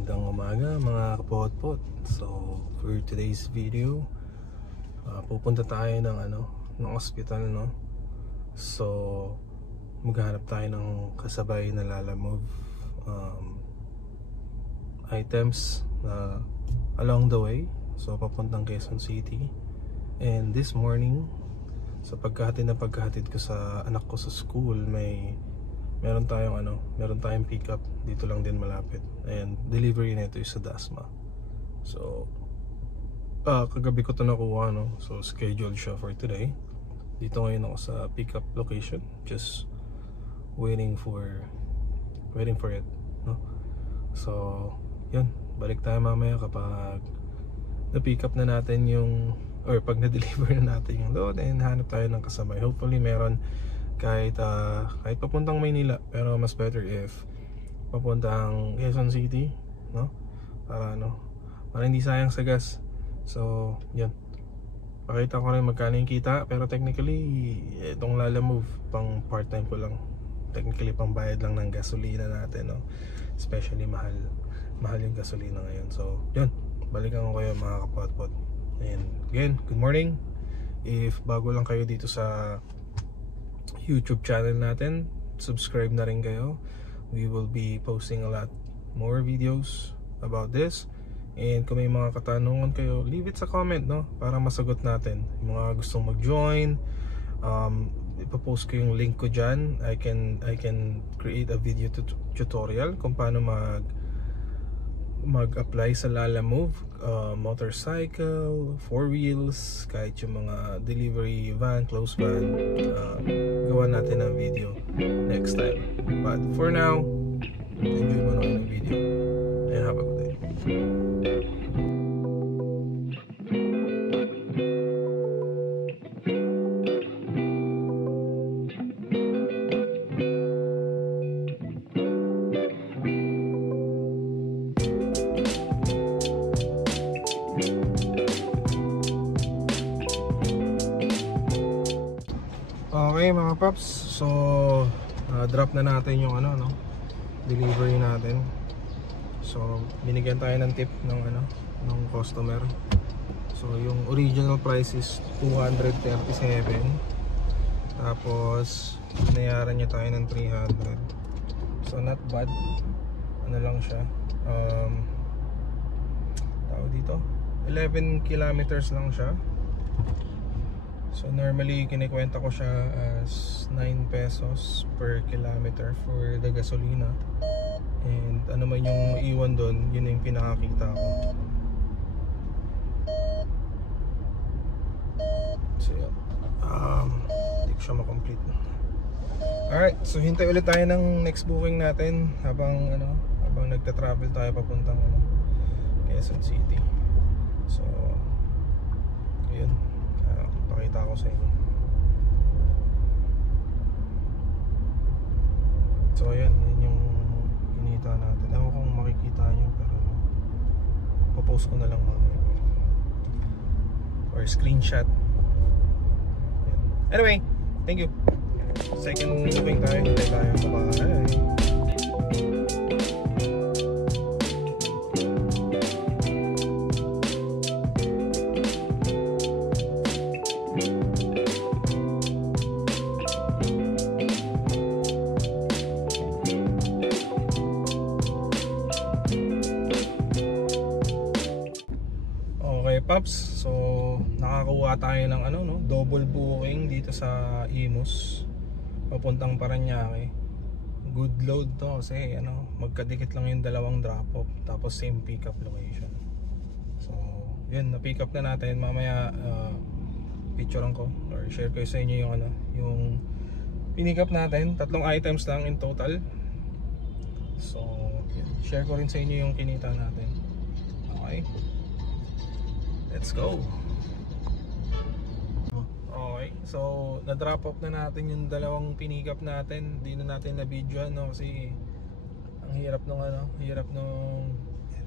Magandang umaga mga kapotpot. So for today's video, pupunta tayo ng hospital, no? So maghanap tayo ng kasabay na Lalamove items along the way. So papuntang Quezon City. And this morning, sa pagkahatid ko sa anak ko sa school, meron tayong pick up dito lang din malapit, and delivery nito is sa Dasma. So kagabi ko to nakuha, no? So scheduled siya for today. Dito ngayon ako sa pick up location, just waiting for it, no? So yun, balik tayo mamaya kapag na-pick up na natin pag na-deliver na natin yung load, and hanap tayo ng kasabay. Hopefully meron kahit papuntang Maynila, pero mas better if papuntang Quezon City, no? Para hindi sayang sa gas. So yun, pakita ko rin magkano yung kita, pero technically itong Lalamove pang part-time ko lang, technically pang bayad lang ng gasolina natin, no? Especially mahal yung gasolina ngayon. So yun, balikan ko kayo mga kapotpot. And again, good morning. If bago lang kayo dito sa YouTube channel natin, subscribe na rin kayo. We will be posting a lot more videos about this. And kung may mga katanungan kayo, leave it sa comment, no? Para masagot natin. Yung mga gustong mag-join, ipopost ko yung link ko dyan. I can create a video tutorial kung paano mag-apply sa Lalamove, motorcycle, 4 wheels, kahit yung mga delivery van, close van. Gawa natin ng video next time. But for now, enjoy mo na yung video and have a good day. Okay mga paps, so drop na natin yung delivery natin. So binigyan tayo ng tip ng customer. So yung original price is 237. Tapos binayaran niya tayo ng 300. So not bad. Ano lang siya, tawag dito, 11 kilometers lang siya. So normally kinikwenta ko siya as 9 pesos per kilometer for the gasolina. And ano man yung maiwan doon, yun yung pinakakita ko. So yun, hindi ko siya makomplete. Alright, so hintay ulit tayo ng next booking natin habang nagta-travel tayo papuntang Quezon City. So ayun, pakita ko sa inyo. So ayan, yun yung kinita natin. Ewan kung makikita nyo, pero popost ko na lang mamaya or screenshot. Ayan. Anyway, thank you. Second booking tayo, hintay tayo. Bye-bye. Pops, so nakakuha tayo ng double booking dito sa Imus papuntang Parañaque. Good load to kasi magkadikit lang yung dalawang drop off, tapos same pick up location. So yun, na-pick up na natin. Mamaya picturean ko or share ko sa inyo yung pinick up natin. 3 items lang in total. So yun, share ko rin sa inyo yung kinita natin. Okay, let's go. Okay, so na-drop off na natin yung dalawang pinick up natin. Hindi na natin na-videoan, no? Kasi ang hirap nung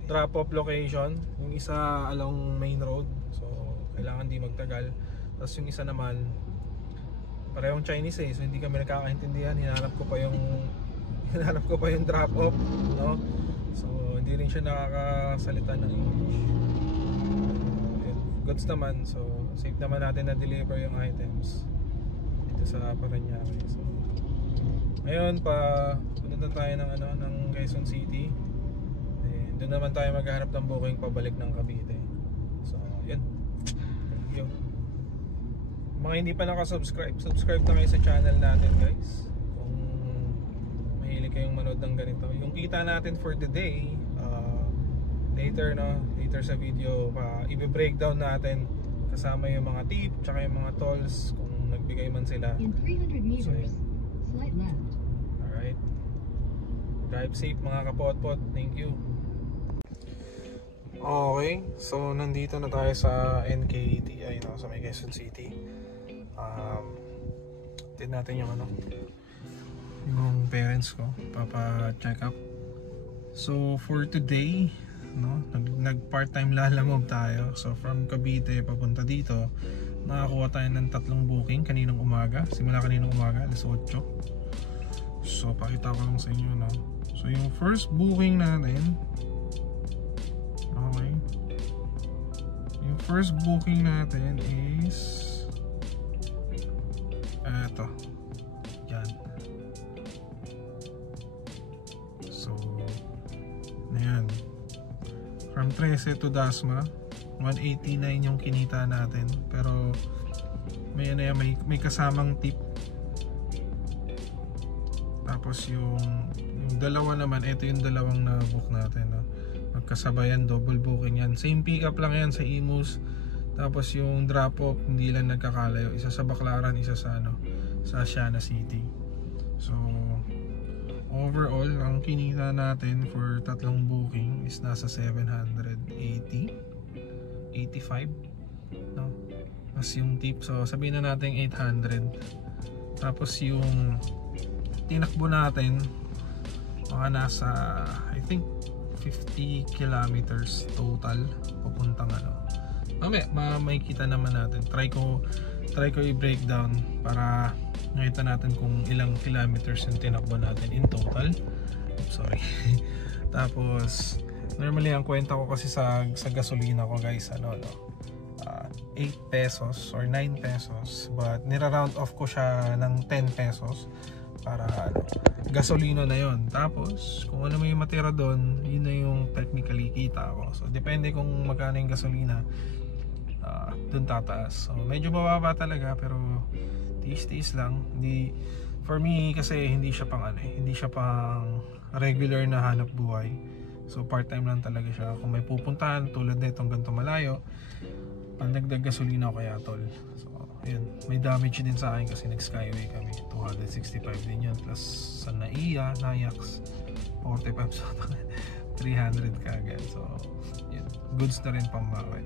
drop off location. Yung isa along main road, so kailangan di magtagal. Tapos yung isa naman parehong Chinese so hindi kami nagkakaintindihan. Hinanap ko pa yung drop off, no? So hindi hindi rin siya nakakasalita ng English. Goods naman, so safe naman natin na deliver yung items dito sa Parañaque. So ngayon punta tayo ng Quezon City. And doon naman tayo maghahanap ng booking pabalik ng Cavite. So yun, thank you. Mga hindi pa nakasubscribe, subscribe na kayo sa channel natin, guys. Kung mahilig kayong manood ng ganito, yung kita natin for the day, later sa video i-breakdown natin kasama yung mga tip tsaka yung mga tolls kung nagbigay man sila. In 300 meters, slight left. Alright, drive safe mga kapotpot. Thank you. Okay, so nandito na tayo sa NKTI, sa may Quezon City. Tin natin yung yung parents ko, papa-check up. So for today, nag part-time lalamove tayo. So from Cavite papunta dito, nakakuha tayo ng 3 booking kaninang umaga. Simula kaninang umaga, alas 8. So pakita ko lang sa inyo, So yung first booking natin, okay, yung first booking natin is eto, yan. So ayan, from 13 to Dasma, 189 yung kinita natin. Pero may kasamang tip. Tapos yung dalawa naman, ito yung dalawang na book natin, magkasabayan, double booking yan. Same pick up lang yan sa Imus. Tapos yung drop off hindi lang nagkakalayo, isa sa Baclaran, isa sa Asiana City. So overall, ang kinita natin for 3 booking is nasa 785, Mas yung tip, so sabihin na natin 800. Tapos yung tinakbo natin, mga nasa, I think 50 kilometers total papuntang may kita naman natin. Try ko i-breakdown para nakita natin kung ilang kilometers yung tinakbo natin in total. Sorry. Tapos normally ang kwenta ko kasi sa gasolina ko, guys, 8 pesos or 9 pesos, but nira-round off ko siya ng 10 pesos para gasolina na yon. Tapos kung ano may matira doon, yun na yung technically kita ko. So depende kung magkano yung gasolina, doon tataas. So medyo bababa talaga, pero tiis-tiis lang. For me kasi hindi siya pang regular na hanap buhay. So part-time lang talaga siya. Kung may pupuntahan tulad na itong ganito malayo, pandagdag gasolina o kaya tol. So ayun, may damage din sa akin kasi nag-skyway kami. 265 din yun, plus sa Nayax 45, so 300 kagad. So yun, goods na rin pambawit.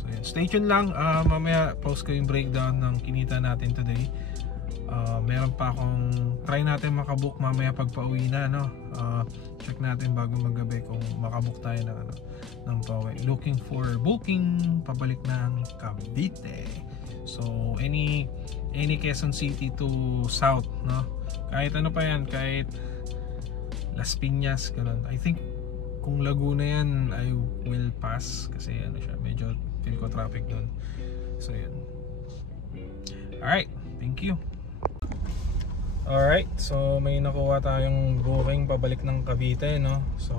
So yun, stay tuned lang. Mamaya post ko yung breakdown ng kinita natin today. Meron pa akong try natin makabook mamaya pag pauwi na, check natin bago magabi kung makabook tayo ng pauwi. Looking for booking pabalik ng Cavite. So any Quezon City to south, kahit ano pa yan, kahit Las Piñas, ganun. I think kung Laguna yan, I will pass kasi siya, medyo feel ko traffic doon. So yun. Alright, thank you. Alright, so may nakuha tayong booking pabalik ng Cavite, So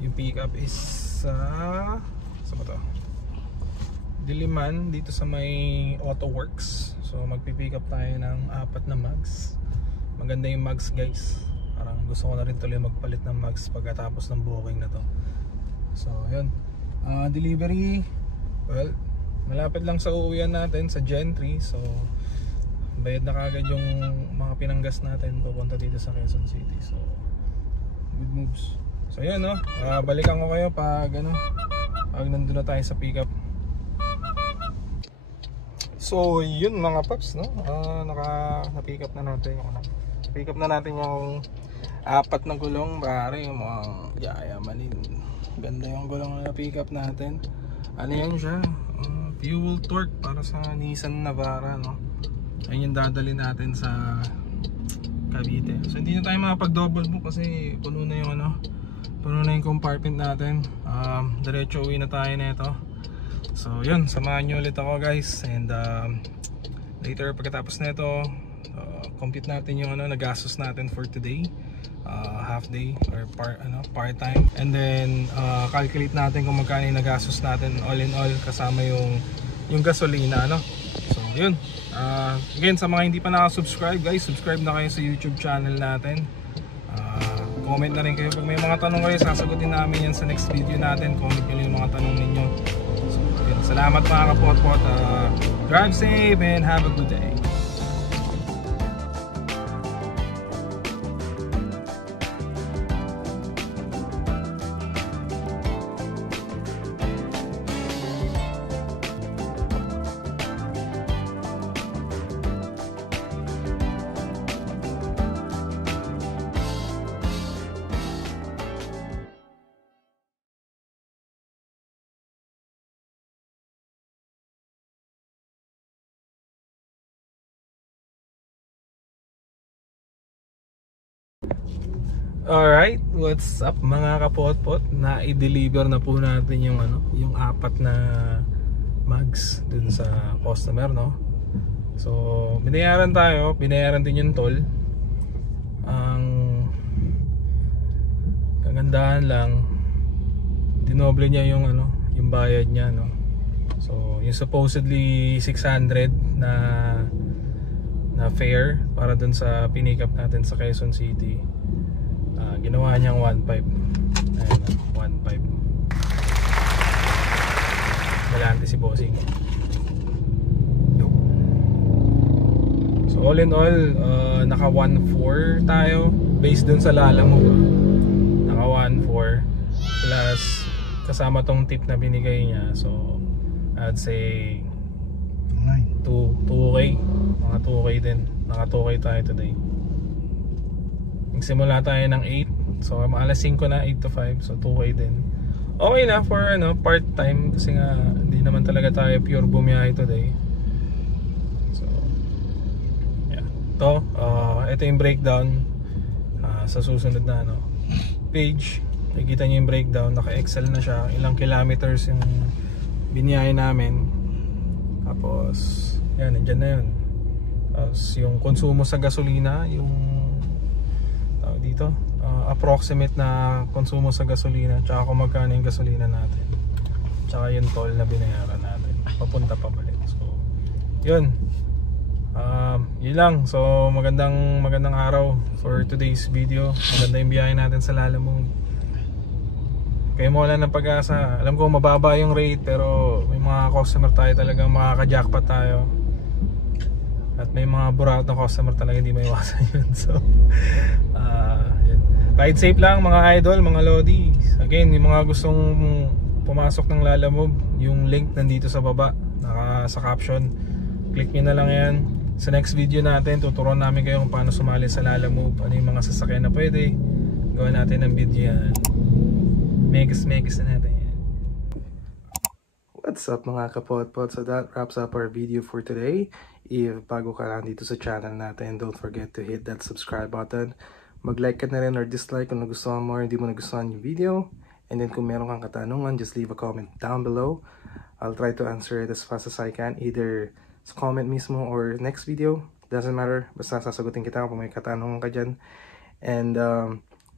yung pick up is sa ba to? Diliman, dito sa may Auto Works. So magpipick up tayo ng 4 na mags. Maganda yung mags, guys. Parang gusto ko na rin tuloy magpalit ng mags pagkatapos ng booking na to. So yun, delivery, well, malapit lang sa uuwian natin sa Gentry. So bayad na kagad yung mga pinanggas natin papunta dito sa Quezon City. So good moves. So yun, balikan ko kayo pag nandun na tayo sa pick up. So yun mga paps, na-pick up na natin yung pick up na natin yung 4 na gulong, pare, mukhang yayamanin. Ganda yung gulong na pick up natin. Ano yan siya? Fuel torque para sa Nissan Navara, Ayun yung dadali natin sa Cavite. So hindi na tayo makapag double book kasi puno na yung puno na yung compartment natin. Diretso uwi na tayo na ito. So yun, samahan nyo ulit ako guys. And later pagkatapos na ito, compute natin yung nagastos natin for today. Half day or part time. And then calculate natin kung magkano yung nagastos natin all in all kasama yung gasolina, So yun. Again, sa mga hindi pa nakasubscribe guys, subscribe na kayo sa YouTube channel natin. Comment na rin kayo pag may mga tanong kayo, sasagutin namin yan sa next video natin. Comment nyo yung mga tanong ninyo. So yun, salamat mga kapot-pot. Drive safe and have a good day. Alright, what's up mga kapot-pot? Na-i-deliver na po natin yung 4 na mugs dun sa customer, So, binayaran tayo, binayaran din yung toll. Ang kagandahan lang, dinoble niya yung bayad niya, So, yung supposedly 600 na fare para dun sa pinick up natin sa Quezon City. Ginawa niyang 1.5. Ayan, 1.5. Malante si bossing. So all in all, naka 1.4 tayo based dun sa Lalamove. Naka 1.4 plus kasama tong tip na binigay niya. So I'd say 2K. Mga 2K din. Naka 2K tayo today. Nagsimula tayo ng 8. So alas 5 na, 8 to 5. So 2K din. Okay na for part time. Kasi nga hindi naman talaga tayo pure bumiyahe today. So yeah. Ito yung breakdown. Sa susunod na page, nakikita nyo yung breakdown. Naka-excel na siya. Ilang kilometers yung biniyahe namin. Tapos yan, nandyan na yun. Tapos yung konsumo sa gasolina, yung dito, approximate na konsumo sa gasolina, tsaka kung magkano yung gasolina natin, tsaka yung toll na binayaran natin papunta pabalik. So yun, yun lang. So magandang araw for today's video. Maganda yung biyahe natin sa Lalamove. Kaya mo wala ng pag-asa. Alam ko mababa yung rate, pero may mga customer tayo talagang makaka-jackpot tayo. At may mga buraot na customer talaga hindi maiwasan yun. So yun. Ride safe lang mga idol, mga lodi. Again, yung mga gustong pumasok ng Lalamove, yung link nandito sa baba, sa caption. Click nyo na lang yan. Sa next video natin, tuturuan namin kayo kung paano sumali sa Lalamove. Ano yung mga sasakyan na pwede. Gawin natin ng video yan. Megas na natin yan. What's up mga kapot-pot? So that wraps up our video for today. If bago ka lang dito sa channel natin, don't forget to hit that subscribe button. Mag-like ka na rin or dislike kung nagustuhan mo or hindi mo nagustuhan yung video. And then kung meron kang katanungan, just leave a comment down below. I'll try to answer it as fast as I can, either sa comment mismo or next video. Doesn't matter, basta sasagutin kita kung may katanungan ka dyan. And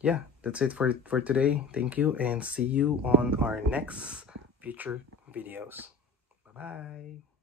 yeah, that's it for today. Thank you and see you on our next future videos. Bye-bye!